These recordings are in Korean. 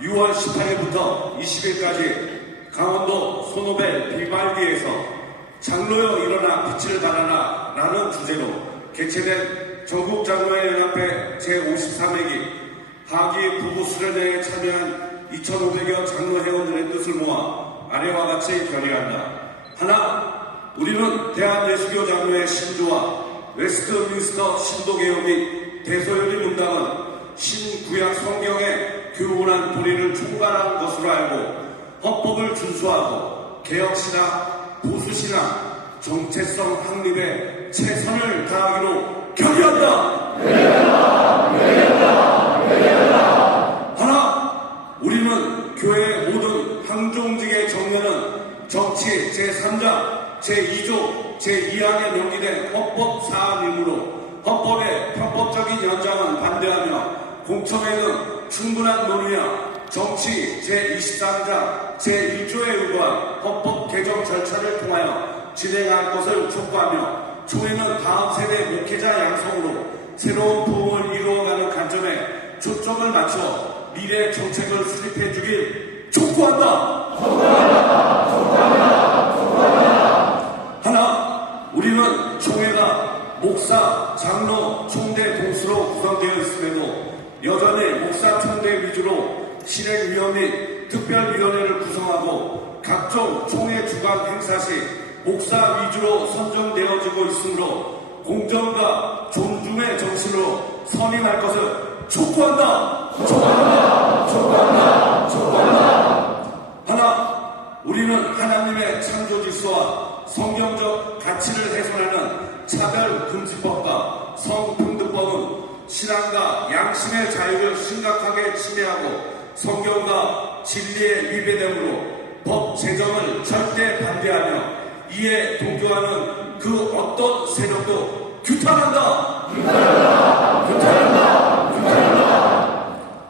6월 18일부터 20일까지 강원도 손오벨 비발디에서 장로여 일어나 빛을 발하라 라는 주제로 개최된 전국장로회연합회 제53회기 하기 부부 수련회에 참여한 2,500여 장로 회원들의 뜻을 모아 아래와 같이 결의한다. 하나, 우리는 대한예수교 장로회 신조와 웨스트민스터 신도개혁 및 대소연리 문당은 교훈한 도리를 총괄한 것으로 알고 헌법을 준수하고 개혁신앙, 보수신앙, 정체성 확립에 최선을 다하기로 결의한다. 하나, 우리는 교회의 모든 항종직의 정례는 정치 제3장 제2조 제2항에 명기된 헌법 사안이므로 헌법의 편법적인 연장은 반대하며 공청회는 충분한 논의야. 정치 제23장 제1조에 의거한 헌법 개정 절차를 통하여 진행할 것을 촉구하며 총회는 다음 세대 목회자 양성으로 새로운 부흥을 이루어가는 관점에 초점을 맞춰 미래 정책을 수립해 주길 촉구한다. 하나, 우리는 총회가 목사, 장로, 총대 동수로 구성되어 있음에도 여전히 목사 총대 위주로 실행위원 및 특별위원회를 구성하고 각종 총회 주관 행사 시 목사 위주로 선정되어지고 있으므로 공정과 존중의 정신으로 선임할 것을 촉구한다. 촉구한다. 촉구한다. 촉구한다. 하나, 우리는 하나님의 창조 질서와 성경적 가치를 훼손하는 차별금지법과 성평등법은 양심의 자유를 심각하게 침해하고 성경과 진리에 위배되므로 법 제정을 절대 반대하며 이에 동조하는 그 어떤 세력도 규탄한다.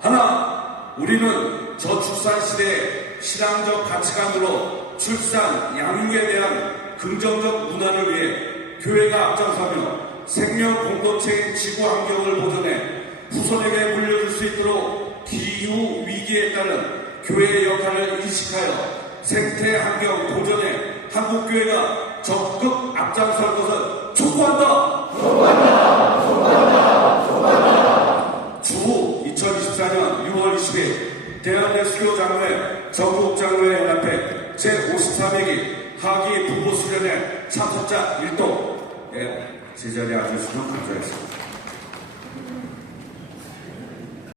하나, 우리는 저출산 시대의 신앙적 가치관으로 출산, 양육에 대한 긍정적 문화를 위해 교회가 앞장서며 생명 공동체인 지구 환경을 후손에게 물려줄 수 있도록 기후 위기에 따른 교회의 역할을 인식하여 생태 환경 보존에 한국 교회가 적극 앞장설 것을 촉구한다. 주 2024년 6월 20일 대한예수교 장로회 전국 장로회 연합회 제53회기 하기 부부 수련회 참석자 1동 예, 제자리에 앉으시면 감사하겠습니다.